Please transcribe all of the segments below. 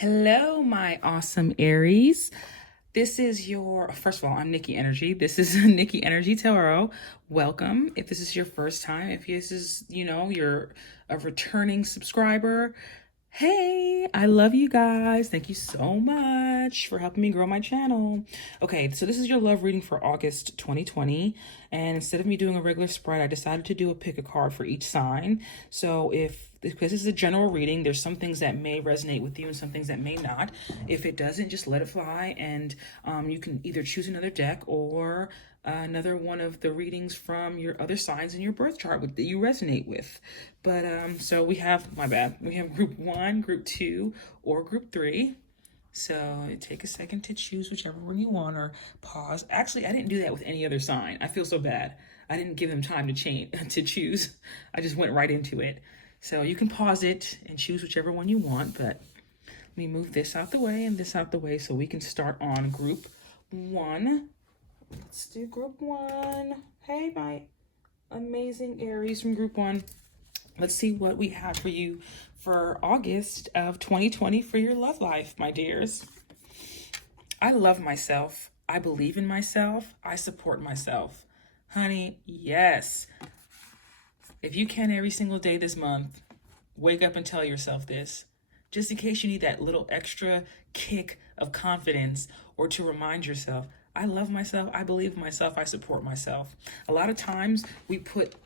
Hello, my awesome Aries. This is first of all, I'm Nikki Energy. This is Nikki Energy Tarot. Welcome. If this is your first time, if this is, you're a returning subscriber, hey, I love you guys. Thank you so much for helping me grow my channel. Okay, so this is your love reading for August 2020. And instead of me doing a regular spread, I decided to do a pick a card for each sign. So because this is a general reading, there's some things that may resonate with you and some things that may not. If it doesn't, just let it fly. And you can either choose another deck or another one of the readings from your other signs in your birth chart that you resonate with. But so we have group 1, group 2, or group 3. So take a second to choose whichever one you want, or pause. Actually, I didn't do that with any other sign. I feel so bad. I didn't give them time to choose. I just went right into it. So you can pause it and choose whichever one you want, but let me move this out the way and this out the way so we can start on group 1. Let's do group 1. Hey, my amazing Aries from group 1. Let's see what we have for you for August of 2020 for your love life, my dears. I love myself. I believe in myself. I support myself. Honey, yes. If you can every single day this month, wake up and tell yourself this. Just in case you need that little extra kick of confidence, or to remind yourself, I love myself, I believe in myself, I support myself. A lot of times we put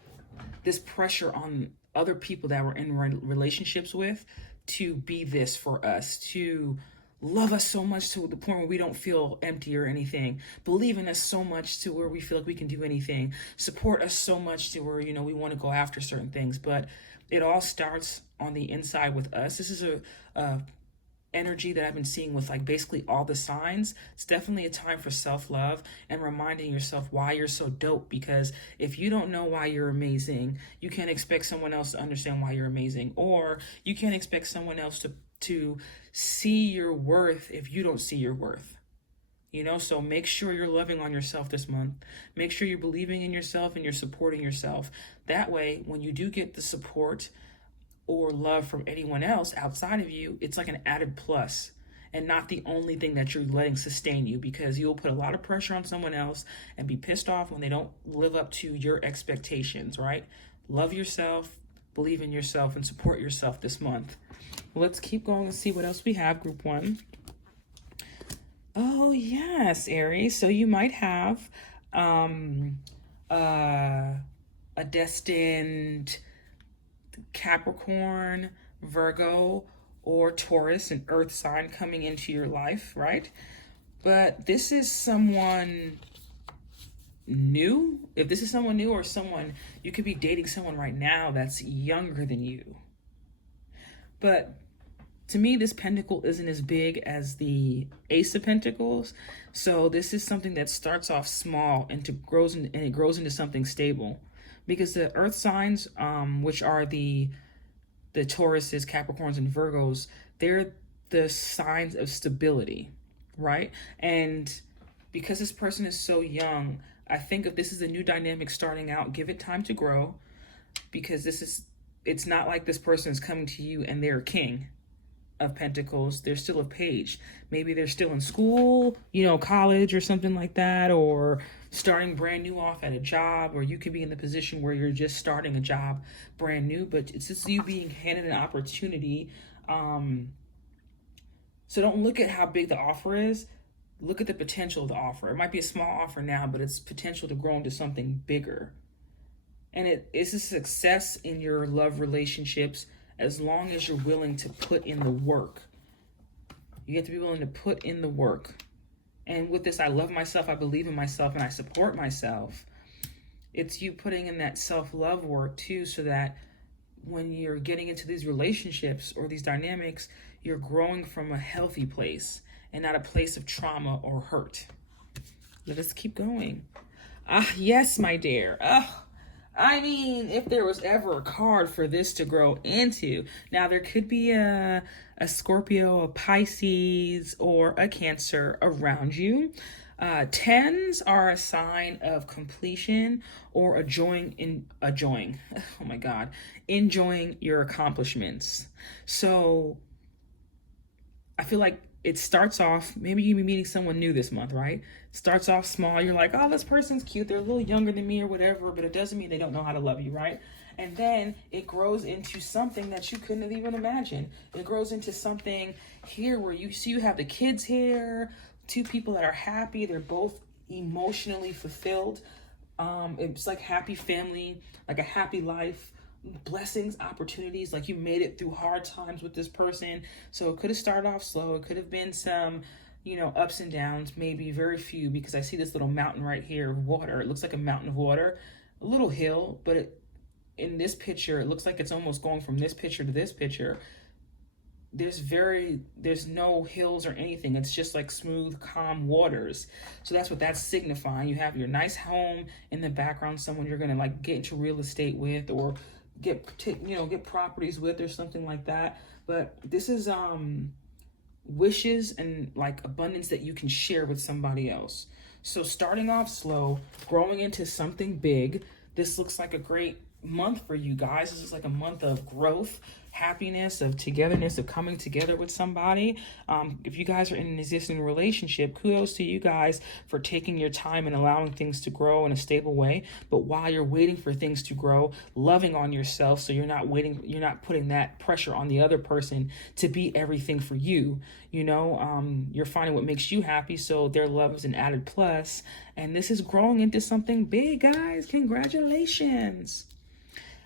this pressure on other people that we're in relationships with to be this for us, to love us so much to the point where we don't feel empty or anything, believe in us so much to where we feel like we can do anything, support us so much to where, we want to go after certain things. But it all starts on the inside with us. This is a energy that I've been seeing with basically all the signs. It's definitely a time for self-love and reminding yourself why you're so dope, because if you don't know why you're amazing, you can't expect someone else to understand why you're amazing, or you can't expect someone else to see your worth if you don't see your worth. So make sure you're loving on yourself this month. Make sure you're believing in yourself and you're supporting yourself. That way, when you do get the support or love from anyone else outside of you, it's like an added plus and not the only thing that you're letting sustain you, because you'll put a lot of pressure on someone else and be pissed off when they don't live up to your expectations, right? Love yourself, believe in yourself, and support yourself this month. Let's keep going and see what else we have, group 1. Oh, yes, Aries. So you might have a destined Capricorn, Virgo, or Taurus, an earth sign coming into your life, right? But this is someone new. If this is someone new, or someone, you could be dating someone right now that's younger than you. But to me, this pentacle isn't as big as the Ace of Pentacles. So this is something that starts off small and it grows into something stable. Because the earth signs, which are the Tauruses, Capricorns, and Virgos, they're the signs of stability, right? And because this person is so young, I think if this is a new dynamic starting out, give it time to grow, because it's not like this person is coming to you and they're a king of Pentacles. They're still a page. Maybe they're still in school, college or something like that, or starting brand new off at a job, or you could be in the position where you're just starting a job brand new, but it's just you being handed an opportunity. So don't look at how big the offer is. Look at the potential of the offer. It might be a small offer now, but it's potential to grow into something bigger. And it is a success in your love relationships as long as you're willing to put in the work. You have to be willing to put in the work. And with this, I love myself, I believe in myself, and I support myself. It's you putting in that self-love work too, so that when you're getting into these relationships or these dynamics, you're growing from a healthy place and not a place of trauma or hurt. Let us keep going. Yes, my dear. I mean, if there was ever a card for this to grow into. Now, there could be a Scorpio, a Pisces, or a Cancer around you. Tens are a sign of completion or enjoying your accomplishments. So I feel like it starts off, maybe you be meeting someone new this month, right? Starts off small. You're like, oh, this person's cute. They're a little younger than me or whatever, but it doesn't mean they don't know how to love you, right? And then it grows into something that you couldn't have even imagined. It grows into something here where you see you have the kids here, two people that are happy. They're both emotionally fulfilled. It's like happy family, like a happy life, blessings, opportunities, like you made it through hard times with this person. So it could have started off slow. It could have been some, ups and downs, maybe very few, because I see this little mountain right here of water. It looks like a mountain of water, a little hill, but in this picture, it looks like it's almost going from this picture to this picture. There's no hills or anything. It's just like smooth, calm waters. So that's what that's signifying. You have your nice home in the background, someone you're gonna like get into real estate with, or get properties with, or something like that. But this is wishes and like abundance that you can share with somebody else. So starting off slow, growing into something big. This looks like a great month for you guys. This is like a month of growth, happiness, of togetherness, of coming together with somebody. If you guys are in an existing relationship, kudos to you guys for taking your time and allowing things to grow in a stable way. But while you're waiting for things to grow, loving on yourself, so you're not putting that pressure on the other person to be everything for you. You're finding what makes you happy, so their love is an added plus. And this is growing into something big, guys. Congratulations.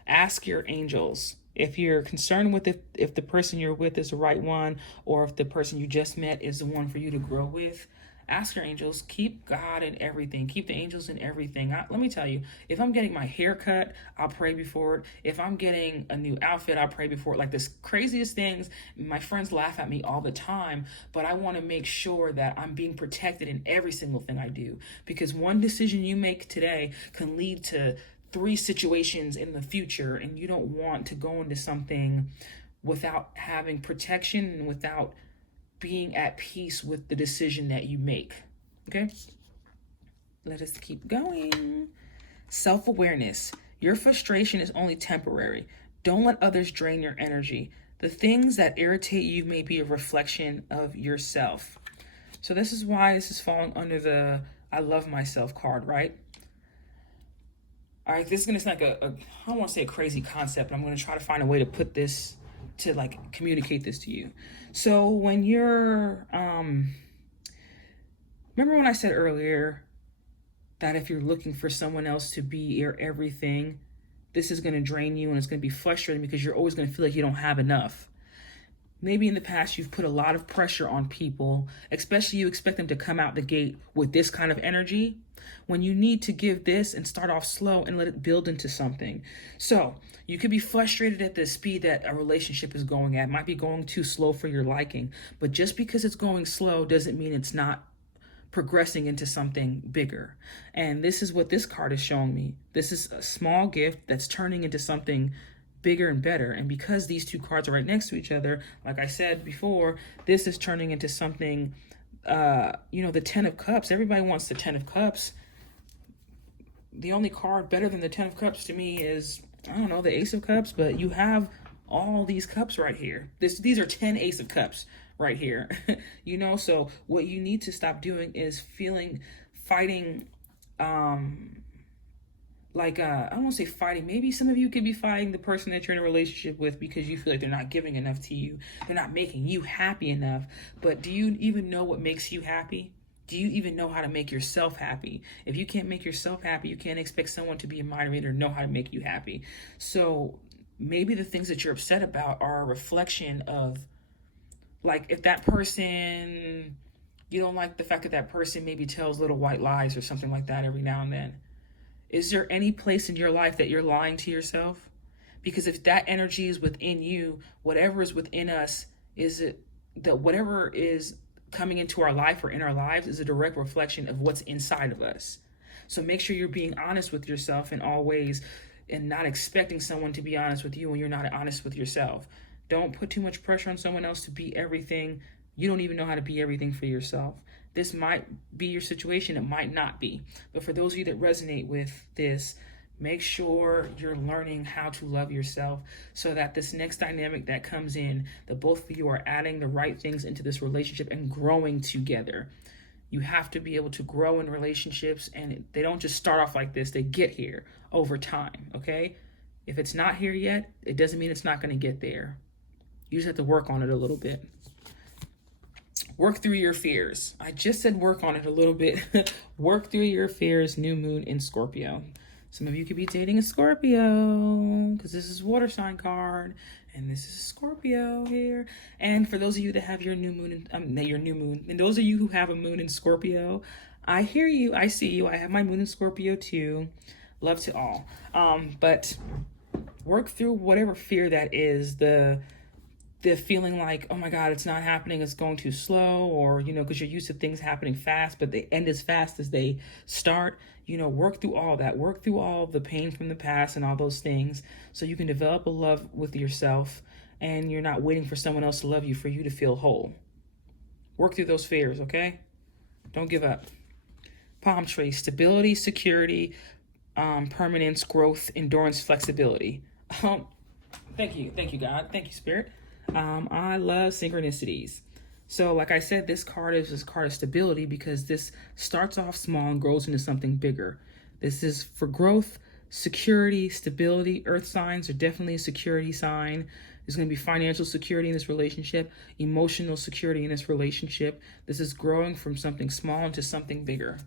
Ask your angels. If you're concerned with if the person you're with is the right one, or if the person you just met is the one for you to grow with, ask your angels. Keep God in everything. Keep the angels in everything. Let me tell you, if I'm getting my hair cut, I'll pray before it. If I'm getting a new outfit, I'll pray before it. Like this craziest things, my friends laugh at me all the time, but I want to make sure that I'm being protected in every single thing I do. Because one decision you make today can lead to 3 situations in the future, and you don't want to go into something without having protection and without being at peace with the decision that you make. Okay? Let us keep going. Self-awareness. Your frustration is only temporary. Don't let others drain your energy. The things that irritate you may be a reflection of yourself. So this is why this is falling under the I love myself card, right? All right, this is gonna sound like I don't want to say a crazy concept, but I'm gonna try to find a way to put this, to like communicate this to you. So when you're, remember when I said earlier that if you're looking for someone else to be your everything, this is gonna drain you and it's gonna be frustrating because you're always gonna feel like you don't have enough. Maybe in the past you've put a lot of pressure on people, especially you expect them to come out the gate with this kind of energy, when you need to give this and start off slow and let it build into something. So you could be frustrated at the speed that a relationship is going at. It might be going too slow for your liking, but just because it's going slow doesn't mean it's not progressing into something bigger. And this is what this card is showing me. This is a small gift that's turning into something bigger and better. And because these two cards are right next to each other, like I said before, this is turning into something, the 10 of Cups. Everybody wants the 10 of Cups. The only card better than the 10 of Cups to me is, I don't know, the Ace of Cups, but you have all these cups right here. These are 10 Ace of Cups right here. So what you need to stop doing is fighting, I don't want to say fighting. Maybe some of you could be fighting the person that you're in a relationship with because you feel like they're not giving enough to you. They're not making you happy enough. But do you even know what makes you happy? Do you even know how to make yourself happy? If you can't make yourself happy, you can't expect someone to be a moderator and know how to make you happy. So maybe the things that you're upset about are a reflection of, like, if that person, you don't like the fact that that person maybe tells little white lies or something like that every now and then. Is there any place in your life that you're lying to yourself? Because if that energy is within you, whatever is within us, is it that whatever is coming into our life or in our lives is a direct reflection of what's inside of us. So make sure you're being honest with yourself in all ways and not expecting someone to be honest with you when you're not honest with yourself. Don't put too much pressure on someone else to be everything. You don't even know how to be everything for yourself. This might be your situation. It might not be. But for those of you that resonate with this, Make sure you're learning how to love yourself so that this next dynamic that comes in, that both of you are adding the right things into this relationship and growing together. You have to be able to grow in relationships, and they don't just start off like this, they get here over time, okay? If it's not here yet, it doesn't mean it's not going to get there. You just have to work on it a little bit. Work through your fears. I just said work on it a little bit. Work through your fears, new moon in Scorpio. Some of you could be dating a Scorpio because this is water sign card and this is Scorpio here. And for those of you that have your new moon, and those of you who have a moon in Scorpio, I hear you, I see you. I have my moon in Scorpio too. Love to all. But work through whatever fear that is, the feeling like, oh my God, it's not happening, it's going too slow, or, because you're used to things happening fast, but they end as fast as they start. Work through all that. Work through all the pain from the past and all those things so you can develop a love with yourself and you're not waiting for someone else to love you for you to feel whole. Work through those fears, okay? Don't give up. Palm tree, stability, security, permanence, growth, endurance, flexibility. Thank you, God. Thank you, Spirit. I love synchronicities. So like I said, this card is card of stability because this starts off small and grows into something bigger. This is for growth, security, stability. Earth signs are definitely a security sign. There's going to be financial security in this relationship, emotional security in this relationship. This is growing from something small into something bigger.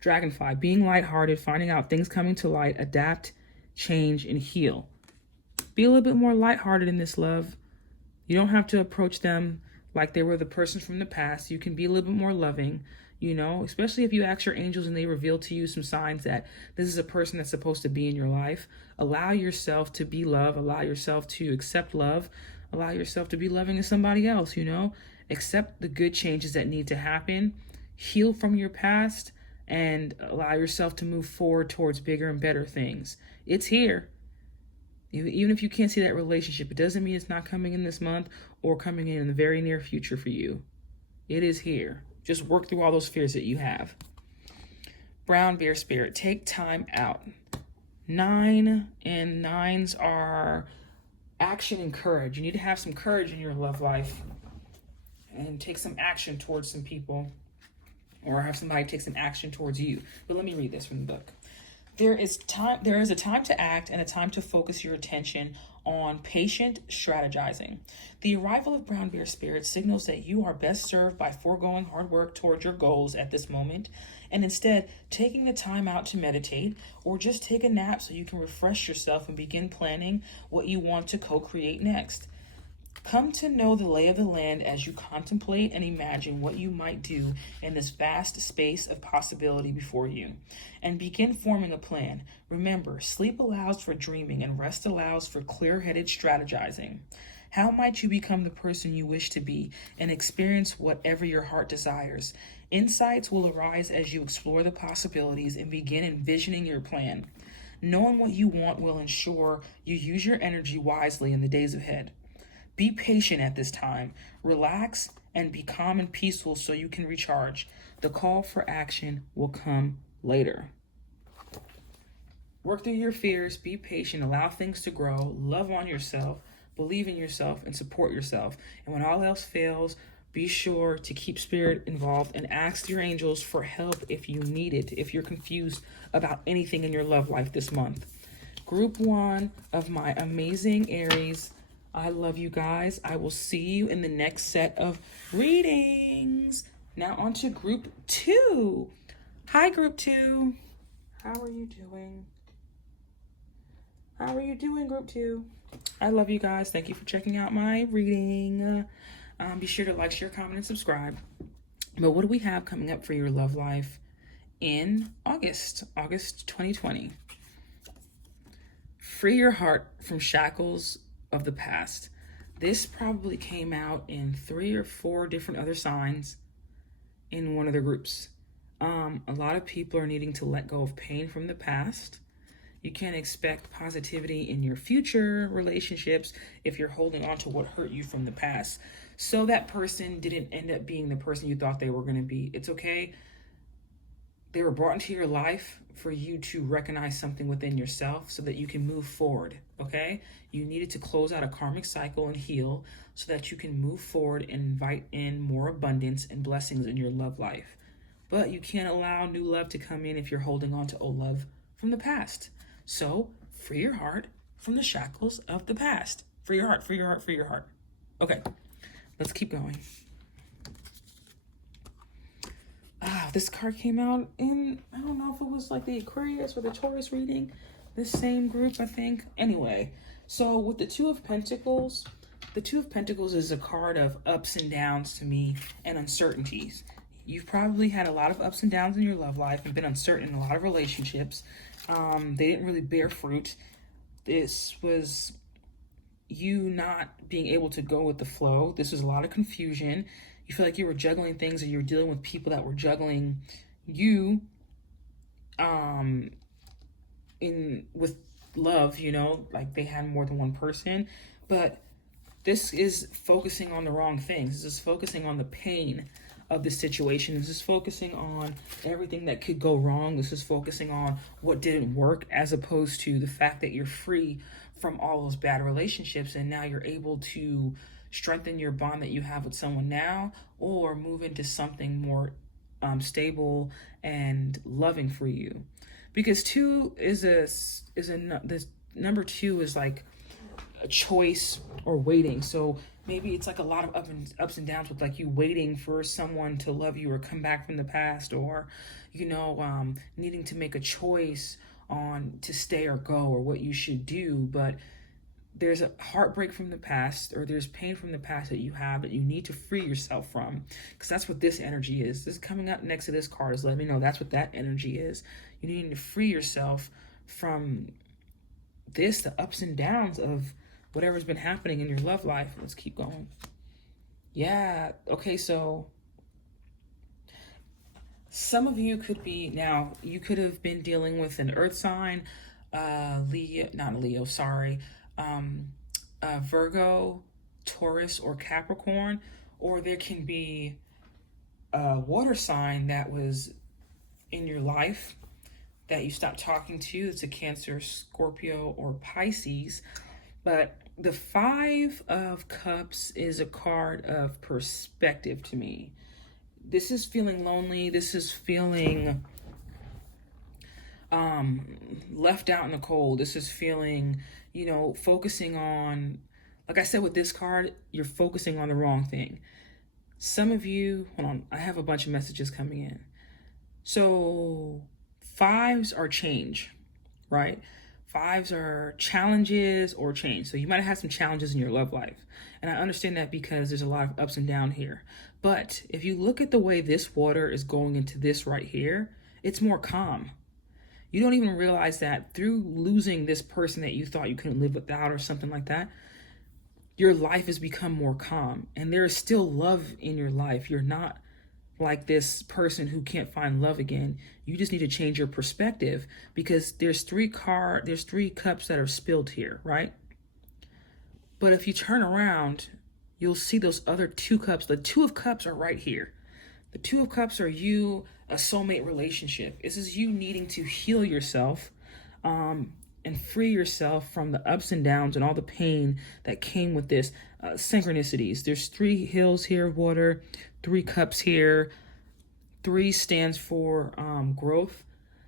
Dragonfly, being lighthearted, finding out things coming to light, adapt, change, and heal. Be a little bit more lighthearted in this, love. You don't have to approach them like they were the person from the past. You can be a little bit more loving, especially if you ask your angels and they reveal to you some signs that this is a person that's supposed to be in your life. Allow yourself to be love. Allow yourself to accept love. Allow yourself to be loving to somebody else, Accept the good changes that need to happen. Heal from your past and allow yourself to move forward towards bigger and better things. It's here. Even if you can't see that relationship, it doesn't mean it's not coming in this month or coming in the very near future for you. It is here. Just work through all those fears that you have. Brown bear spirit, take time out. 9 and 9s are action and courage. You need to have some courage in your love life and take some action towards some people, or have somebody take some action towards you. But let me read this from the book. There is a time to act and a time to focus your attention on patient strategizing. The arrival of brown bear spirit signals that you are best served by foregoing hard work towards your goals at this moment and instead taking the time out to meditate or just take a nap so you can refresh yourself and begin planning what you want to co-create next. Come to know the lay of the land as you contemplate and imagine what you might do in this vast space of possibility before you, and begin forming a plan. Remember, sleep allows for dreaming and rest allows for clear-headed strategizing. How might you become the person you wish to be and experience whatever your heart desires? Insights will arise as you explore the possibilities and begin envisioning your plan. Knowing what you want will ensure you use your energy wisely in the days ahead. Be patient at this time. Relax and be calm and peaceful so you can recharge. The call for action will come later. Work through your fears, be patient, allow things to grow, love on yourself, believe in yourself, and support yourself. And when all else fails, be sure to keep spirit involved and ask your angels for help if you need it, if you're confused about anything in your love life this month. Group 1 of my amazing Aries. I love you guys. I will see you in the next set of readings. Now on to group 2. Hi, group 2. How are you doing? How are you doing, group 2? I love you guys. Thank you for checking out my reading. Be sure to like, share, comment, and subscribe. But what do we have coming up for your love life in August 2020? Free your heart from shackles of the past. This probably came out in 3 or 4 different other signs in one of the groups. A lot of people are needing to let go of pain from the past. You can't expect positivity in your future relationships if you're holding on to what hurt you from the past. So that person didn't end up being the person you thought they were going to be. It's okay. They were brought into your life for you to recognize something within yourself so that you can move forward, okay? You needed to close out a karmic cycle and heal so that you can move forward and invite in more abundance and blessings in your love life. But you can't allow new love to come in if you're holding on to old love from the past. So free your heart from the shackles of the past. Free your heart, free your heart, free your heart. Okay, let's keep going. This card came out in, I don't know if it was like the Aquarius or the Taurus reading, this same group, I think. Anyway, so with the Two of Pentacles, the Two of Pentacles is a card of ups and downs to me and uncertainties. You've probably had a lot of ups and downs in your love life and been uncertain in a lot of relationships. They didn't really bear fruit. This was you not being able to go with the flow. This was a lot of confusion. You feel like you were juggling things, or you were dealing with people that were juggling you in with love, you know, like they had more than one person. But this is focusing on the wrong things. This is focusing on the pain of the situation. This is focusing on everything that could go wrong. This is focusing on what didn't work, as opposed to the fact that you're free from all those bad relationships, and now you're able to strengthen your bond that you have with someone now, or move into something more stable and loving for you. Because two is this number two is like a choice or waiting. So maybe it's like a lot of ups and downs with like you waiting for someone to love you or come back from the past, or you know, needing to make a choice on to stay or go, or what you should do. But there's a heartbreak from the past, or there's pain from the past that you have that you need to free yourself from, because that's what this energy is. This coming up next to this card is letting me know that's what that energy is. You need to free yourself from this, the ups and downs of whatever's been happening in your love life. Let's keep going. Yeah, okay, so some of you could be, now you could have been dealing with an earth sign, Virgo, Taurus, or Capricorn, or there can be a water sign that was in your life that you stopped talking to. It's a Cancer, Scorpio, or Pisces. But the Five of Cups is a card of perspective to me. This is feeling lonely. This is feeling left out in the cold. This is feeling, you know, focusing on, like I said with this card, you're focusing on the wrong thing. Some of you, hold on, I have a bunch of messages coming in. So fives are change, right? Fives are challenges or change. So you might have had some challenges in your love life. And I understand that because there's a lot of ups and downs here. But if you look at the way this water is going into this right here, it's more calm. You don't even realize that through losing this person that you thought you couldn't live without or something like that, your life has become more calm. And there is still love in your life. You're not like this person who can't find love again. You just need to change your perspective, because there's three cups that are spilled here, right? But if you turn around, you'll see those other two cups. The Two of Cups are right here. The Two of Cups are you, a soulmate relationship. This is you needing to heal yourself and free yourself from the ups and downs and all the pain that came with this. Synchronicities. There's three hills here of water, three cups here. 3 stands for growth.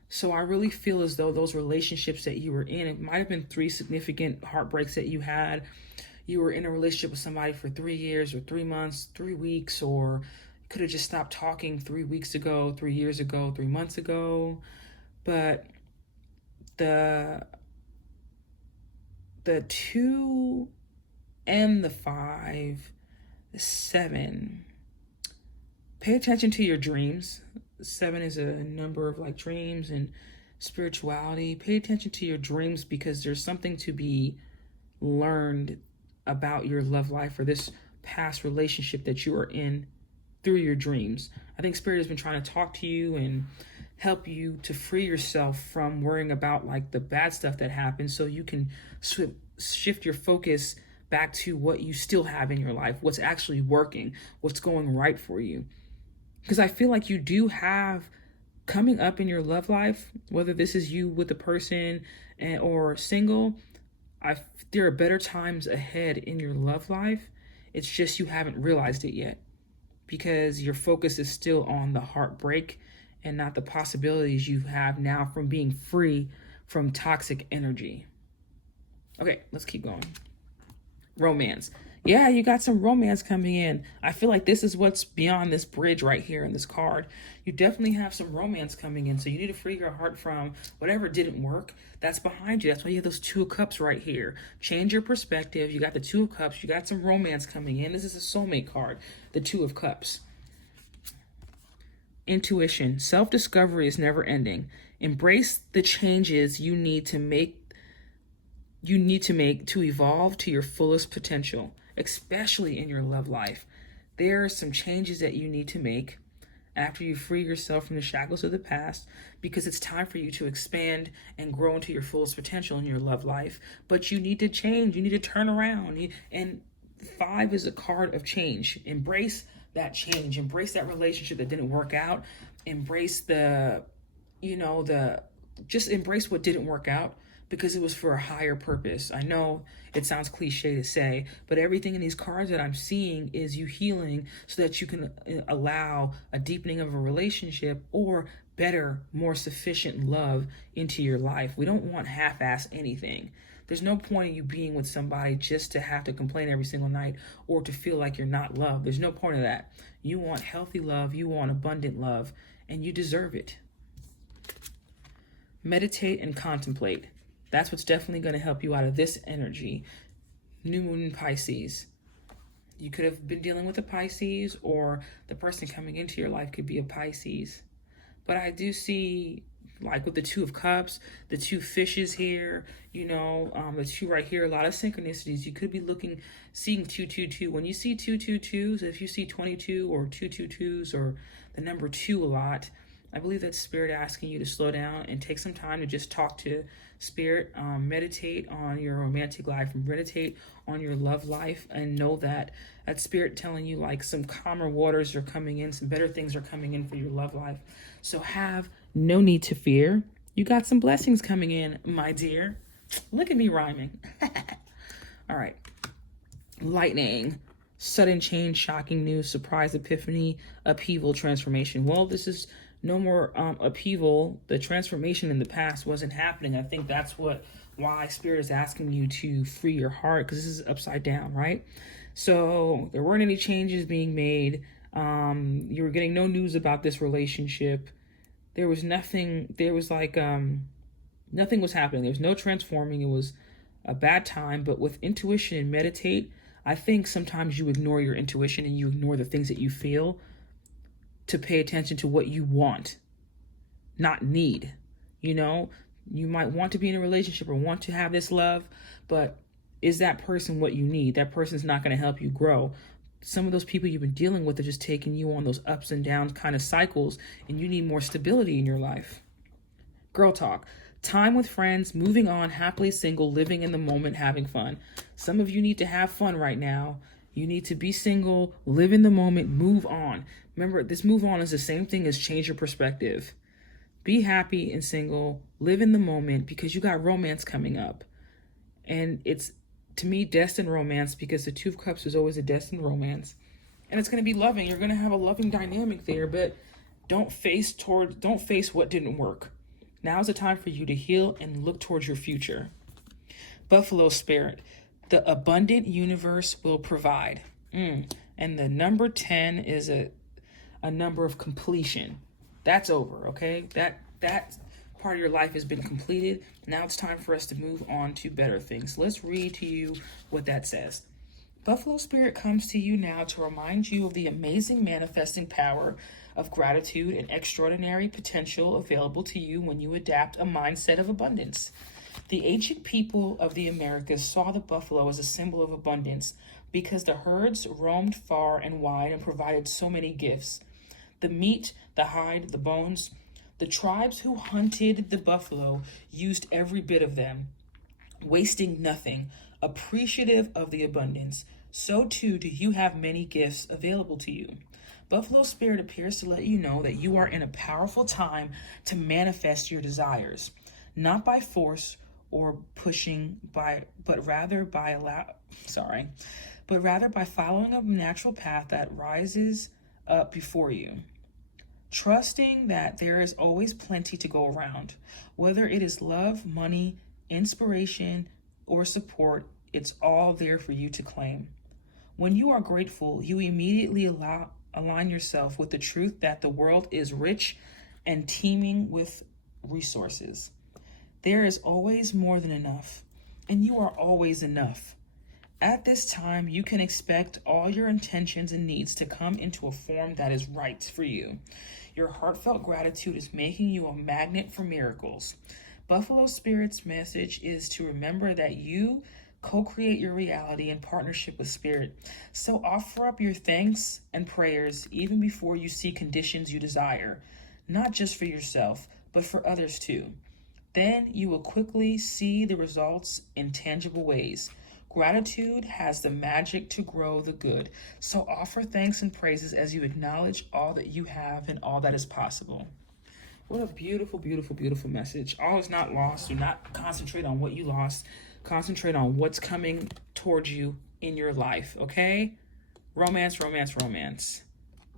So I really feel as though those relationships that you were in, it might have been 3 significant heartbreaks that you had. You were in a relationship with somebody for 3 years or 3 months, 3 weeks, or could have just stopped talking 3 weeks ago, 3 years ago, 3 months ago. But the 2 and the 5, the 7, pay attention to your dreams. 7 is a number of like dreams and spirituality. Pay attention to your dreams, because there's something to be learned about your love life or this past relationship that you are in through your dreams. I think Spirit has been trying to talk to you and help you to free yourself from worrying about like the bad stuff that happened, so you can shift your focus back to what you still have in your life, what's actually working, what's going right for you. Because I feel like you do have coming up in your love life, whether this is you with a person or single, there are better times ahead in your love life. It's just you haven't realized it yet because your focus is still on the heartbreak and not the possibilities you have now from being free from toxic energy. Okay, let's keep going. Romance. Yeah, you got some romance coming in. I feel like this is what's beyond this bridge right here in this card. You definitely have some romance coming in. So you need to free your heart from whatever didn't work. That's behind you. That's why you have those Two of Cups right here. Change your perspective. You got the Two of Cups. You got some romance coming in. This is a soulmate card, the Two of Cups. Intuition. Self-discovery is never ending. Embrace the changes you need to make to evolve to your fullest potential, especially in your love life. There are some changes that you need to make after you free yourself from the shackles of the past, because it's time for you to expand and grow into your fullest potential in your love life. But you need to change. You need to turn around. And 5 is a card of change. Embrace that change. Embrace that relationship that didn't work out. Embrace just embrace what didn't work out, because it was for a higher purpose. I know it sounds cliche to say, but everything in these cards that I'm seeing is you healing so that you can allow a deepening of a relationship or better, more sufficient love into your life. We don't want half-ass anything. There's no point in you being with somebody just to have to complain every single night or to feel like you're not loved. There's no point of that. You want healthy love, you want abundant love, and you deserve it. Meditate and contemplate. That's what's definitely going to help you out of this energy. New moon in Pisces. You could have been dealing with a Pisces, or the person coming into your life could be a Pisces. But I do see, like with the Two of Cups, the 2 fishes here, the 2 right here, a lot of synchronicities. You could be seeing 222. When you see 222s, if you see 22 or 222s or the number 2 a lot, I believe that's Spirit asking you to slow down and take some time to just talk to Spirit, meditate on your romantic life, meditate on your love life, and know that that's Spirit telling you like some calmer waters are coming in, some better things are coming in for your love life. So have no need to fear. You got some blessings coming in, my dear. Look at me rhyming. All right. Lightning. Sudden change, shocking news, surprise, epiphany, upheaval, transformation. Well, this is no more upheaval. The transformation in the past wasn't happening. I think that's why Spirit is asking you to free your heart, because this is upside down, right? So there weren't any changes being made. You were getting no news about this relationship. There was nothing. There was nothing was happening. There was no transforming. It was a bad time. But with intuition and meditate, I think sometimes you ignore your intuition and you ignore the things that you feel to pay attention to what you want, not need. You might want to be in a relationship or want to have this love, but is that person what you need? That person's not going to help you grow. Some of those people you've been dealing with are just taking you on those ups and downs kind of cycles, and you need more stability in your life. Girl talk. Time with friends, moving on, happily single, living in the moment, having fun. Some of you need to have fun right now. You need to be single, live in the moment, move on. Remember, this move on is the same thing as change your perspective. Be happy and single, live in the moment, because you got romance coming up. And it's, to me, destined romance, because the Two of Cups is always a destined romance. And it's going to be loving. You're going to have a loving dynamic there, but don't face what didn't work. Now's the time for you to heal and look towards your future. Buffalo Spirit. The abundant universe will provide. And the number 10 is a number of completion. That's over, okay? That part of your life has been completed. Now it's time for us to move on to better things. Let's read to you what that says. Buffalo Spirit comes to you now to remind you of the amazing manifesting power of gratitude and extraordinary potential available to you when you adapt a mindset of abundance. The ancient people of the Americas saw the buffalo as a symbol of abundance because the herds roamed far and wide and provided so many gifts. The meat, the hide, the bones. The tribes who hunted the buffalo used every bit of them, wasting nothing, appreciative of the abundance. so too do you have many gifts available to you. Buffalo Spirit appears to let you know that you are in a powerful time to manifest your desires, not by force or pushing but rather by following a natural path that rises up before you. Trusting that there is always plenty to go around. Whether it is love, money, inspiration, or support, it's all there for you to claim. When you are grateful, you immediately align yourself with the truth that the world is rich and teeming with resources. There is always more than enough, and you are always enough. At this time, you can expect all your intentions and needs to come into a form that is right for you. Your heartfelt gratitude is making you a magnet for miracles. Buffalo Spirit's message is to remember that you co-create your reality in partnership with Spirit. So offer up your thanks and prayers even before you see conditions you desire, not just for yourself, but for others too. Then you will quickly see the results in tangible ways. Gratitude has the magic to grow the good. So offer thanks and praises as you acknowledge all that you have and all that is possible. What a beautiful, beautiful, beautiful message. All is not lost. Do not concentrate on what you lost. Concentrate on what's coming towards you in your life, okay? Romance, romance, romance.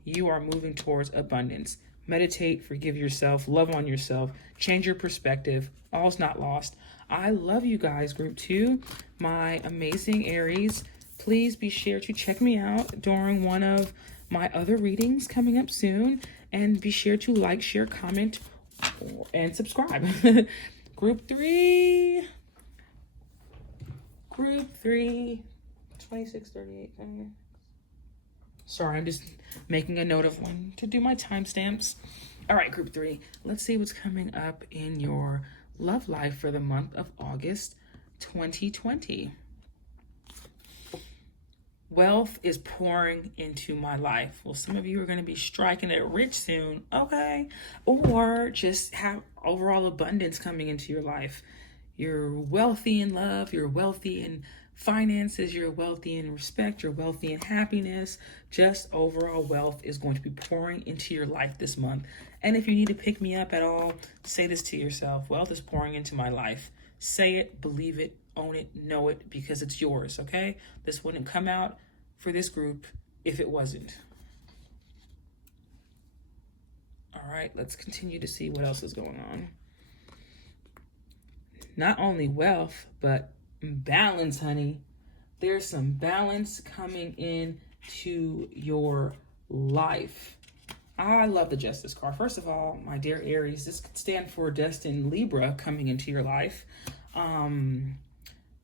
You are moving towards abundance. Meditate, forgive yourself, love on yourself, change your perspective. All's not lost. I love you guys, group 2, my amazing Aries. Please be sure to check me out during one of my other readings coming up soon. And be sure to like, share, comment, and subscribe. Group 3, 2638. Sorry, I'm just making a note of when to do my timestamps. All right, group 3. Let's see what's coming up in your love life for the month of August 2020. Wealth is pouring into my life. Well, some of you are going to be striking it rich soon, okay? Or just have overall abundance coming into your life. You're wealthy in love, you're wealthy in finances, you're wealthy in respect, you're wealthy in happiness. Just overall wealth is going to be pouring into your life this month. And if you need to pick me up at all, say this to yourself: wealth is pouring into my life. Say it, believe it, own it, know it, because it's yours, okay? This wouldn't come out for this group if it wasn't. All right, let's continue to see what else is going on. Not only wealth, but balance, honey. There's some balance coming in to your life. I love the Justice card. First of all, my dear Aries, this could stand for destined Libra coming into your life.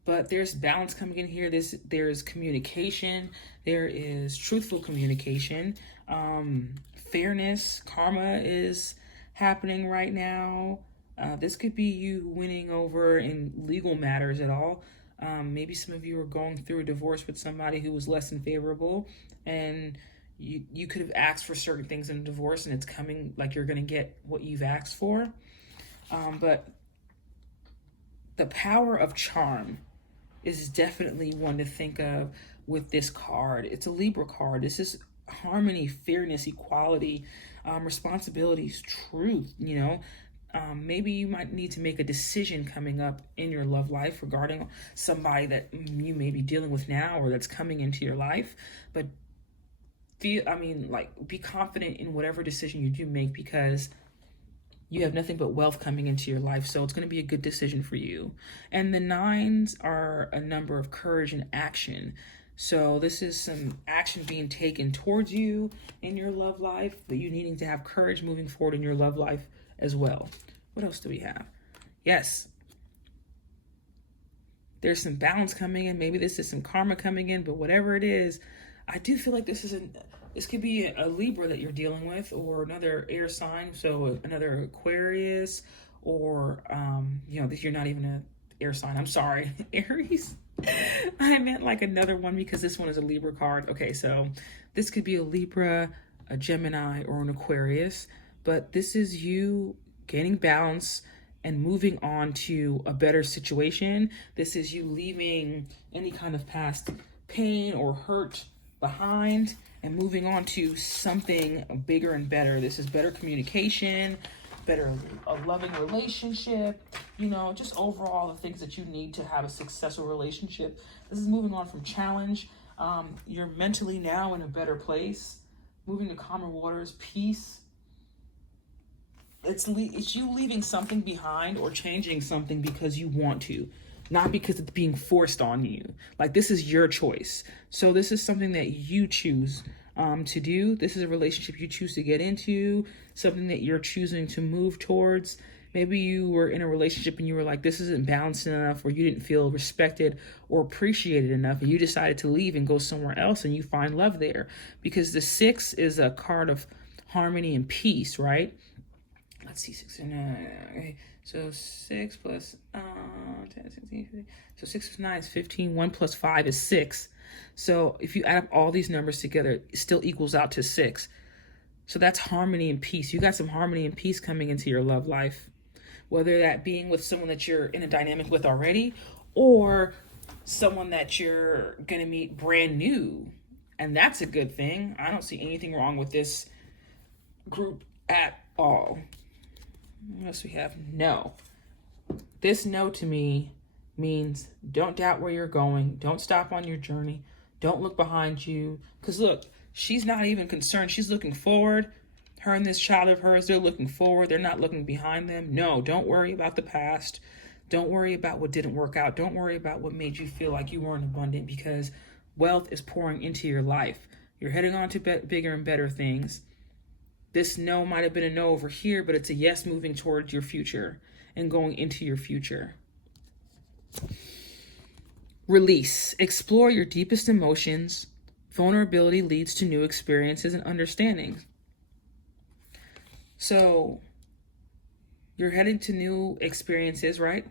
But there's balance coming in here. There's communication. There is truthful communication. Fairness, karma is happening right now. This could be you winning over in legal matters at all. Maybe some of you are going through a divorce with somebody who was less than favorable, and you could have asked for certain things in a divorce, and it's coming like you're going to get what you've asked for. But the power of charm is definitely one to think of with this card. It's a Libra card. This is harmony, fairness, equality, responsibilities, truth, you know. Maybe you might need to make a decision coming up in your love life regarding somebody that you may be dealing with now or that's coming into your life. But be confident in whatever decision you do make, because you have nothing but wealth coming into your life. So it's going to be a good decision for you. And the 9s are a number of courage and action. So this is some action being taken towards you in your love life, but you needing to have courage moving forward in your love life as well. What else do we have? Yes, there's some balance coming in. Maybe this is some karma coming in, but whatever it is, I do feel like this could be a Libra that you're dealing with, or another air sign, so another Aquarius, or you're not even an air sign. I'm sorry, Aries. I meant like another one, because this one is a Libra card. Okay, so this could be a Libra, a Gemini, or an Aquarius. But this is you gaining balance and moving on to a better situation. This is you leaving any kind of past pain or hurt behind and moving on to something bigger and better. This is better communication, better a loving relationship, just overall the things that you need to have a successful relationship. This is moving on from challenge. You're mentally now in a better place, moving to calmer waters, peace. It's you leaving something behind or changing something because you want to, not because it's being forced on you. Like, this is your choice. So this is something that you choose to do. This is a relationship you choose to get into, something that you're choosing to move towards. Maybe you were in a relationship and you were like, this isn't balanced enough, or you didn't feel respected or appreciated enough, and you decided to leave and go somewhere else, and you find love there. Because the 6 is a card of harmony and peace, right? Let's see, 6 and 9. Okay, so 6 plus 10, 16, 15. So 6 plus 9 is 15. 1 plus 5 is 6. So if you add up all these numbers together, it still equals out to 6. So that's harmony and peace. You got some harmony and peace coming into your love life, whether that being with someone that you're in a dynamic with already, or someone that you're going to meet brand new. And that's a good thing. I don't see anything wrong with this group at all. What else we have? No. This no to me means don't doubt where you're going. Don't stop on your journey. Don't look behind you. Because look, she's not even concerned. She's looking forward. Her and this child of hers, they're looking forward. They're not looking behind them. No, don't worry about the past. Don't worry about what didn't work out. Don't worry about what made you feel like you weren't abundant, because wealth is pouring into your life. You're heading on to bigger and better things. This no might have been a no over here, but it's a yes moving towards your future and going into your future. Release. Explore your deepest emotions. Vulnerability leads to new experiences and understandings. So you're heading to new experiences, right?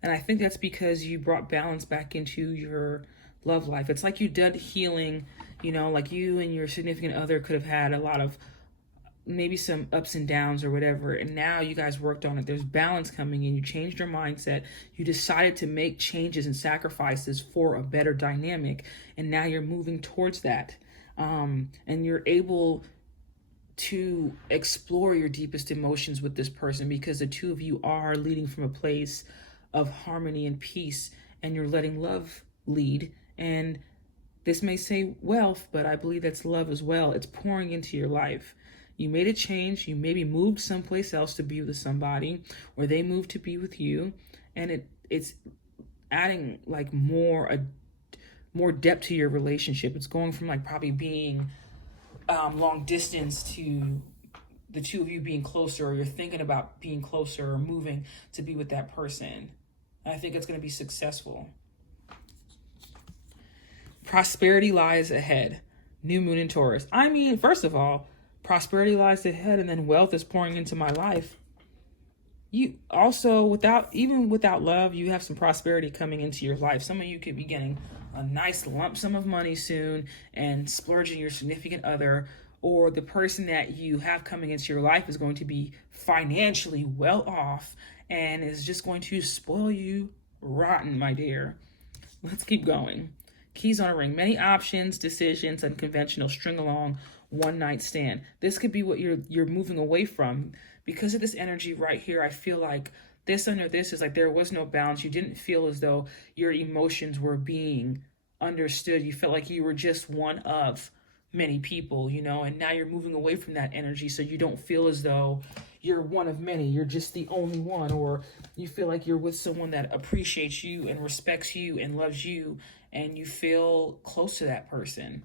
And I think that's because you brought balance back into your love life. It's like you did healing, like you and your significant other could have had a lot of maybe some ups and downs or whatever, and now you guys worked on it. There's balance coming in. You changed your mindset. You decided to make changes and sacrifices for a better dynamic, and now you're moving towards that, and you're able to explore your deepest emotions with this person, because the two of you are leading from a place of harmony and peace, and you're letting love lead. And this may say wealth, but I believe that's love as well. It's pouring into your life. You made a change. You maybe moved someplace else to be with somebody, or they moved to be with you, and it's adding like more depth to your relationship. It's going from like probably being long distance to the two of you being closer, or you're thinking about being closer or moving to be with that person. And I think it's going to be successful. Prosperity lies ahead. New moon in Taurus. I mean, first of all, prosperity lies ahead, and then wealth is pouring into my life. You also, without love, you have some prosperity coming into your life. Some of you could be getting a nice lump sum of money soon and splurging your significant other, or the person that you have coming into your life is going to be financially well off and is just going to spoil you rotten, my dear. Let's keep going. Keys on a ring. Many options, decisions, unconventional, string along, one night stand. This could be what you're moving away from. Because of this energy right here, I feel like this under this is like there was no balance. You didn't feel as though your emotions were being understood. You felt like you were just one of many people, and now you're moving away from that energy, so you don't feel as though you're one of many. You're just the only one, or you feel like you're with someone that appreciates you and respects you and loves you, and you feel close to that person.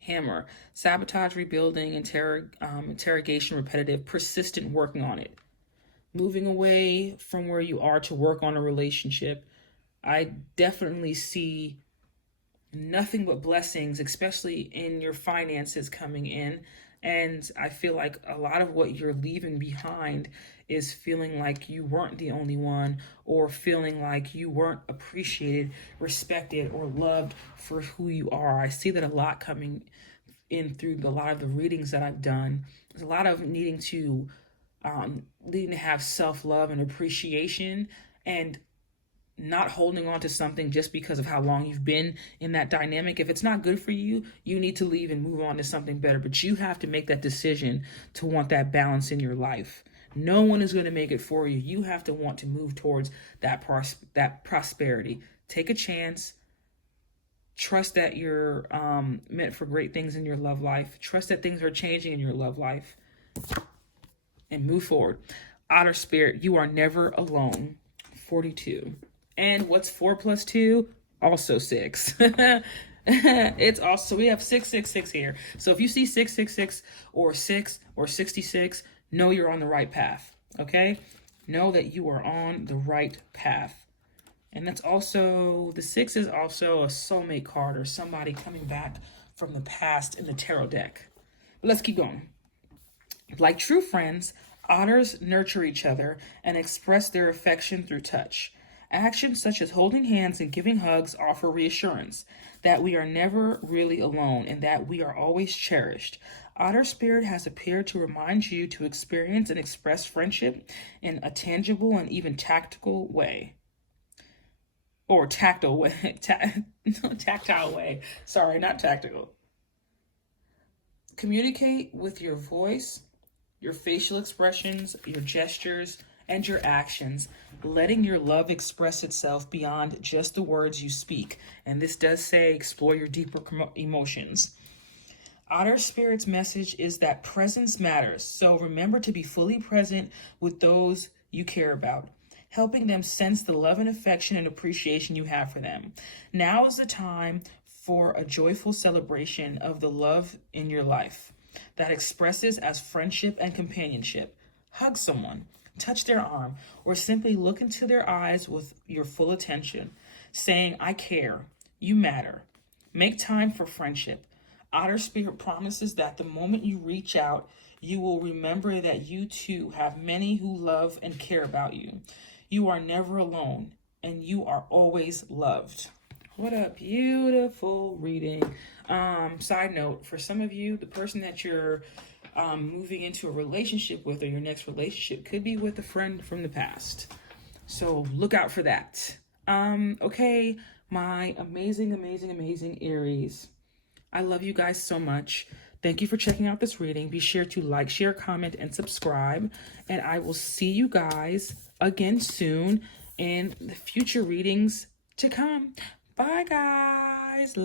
Hammer. Sabotage, rebuilding, interrogation, repetitive, persistent, working on it. Moving away from where you are to work on a relationship. I definitely see nothing but blessings, especially in your finances coming in. And I feel like a lot of what you're leaving behind is feeling like you weren't the only one, or feeling like you weren't appreciated, respected, or loved for who you are. I see that a lot coming in through a lot of the readings that I've done. There's a lot of needing to have self-love and appreciation, and not holding on to something just because of how long you've been in that dynamic. If it's not good for you, you need to leave and move on to something better. But you have to make that decision to want that balance in your life. No one is going to make it for you. You have to want to move towards that prosperity. Take a chance. Trust that you're meant for great things in your love life. Trust that things are changing in your love life. And move forward. Otter Spirit, you are never alone. 42. And what's 4 plus 2? Also 6. It's also, we have 666 here. So if you see 666 or 6 or 66, know you're on the right path. Okay? Know that you are on the right path. And that's also, the 6 is also a soulmate card or somebody coming back from the past in the tarot deck. But let's keep going. Like true friends, otters nurture each other and express their affection through touch. Actions such as holding hands and giving hugs offer reassurance that we are never really alone and that we are always cherished. Otter Spirit has appeared to remind you to experience and express friendship in a tangible and even tactile way. Or tactile way. Tactile way. Sorry, not tactical. Communicate with your voice, your facial expressions, your gestures, and your actions, letting your love express itself beyond just the words you speak. And this does say explore your deeper emotions. Otter Spirit's message is that presence matters. So remember to be fully present with those you care about, helping them sense the love and affection and appreciation you have for them. Now is the time for a joyful celebration of the love in your life that expresses as friendship and companionship. Hug someone, touch their arm, or simply look into their eyes with your full attention, saying, I care, you matter. Make time for friendship. Otter Spirit promises that the moment you reach out, you will remember that you too have many who love and care about you. You are never alone, and you are always loved. What a beautiful reading. Side note, for some of you, the person that you're moving into a relationship with or your next relationship could be with a friend from the past. So look out for that. Okay, my amazing Aries. I love you guys so much. Thank you for checking out this reading. Be sure to like, share, comment, and subscribe. And I will see you guys again soon in the future readings to come. Bye, guys.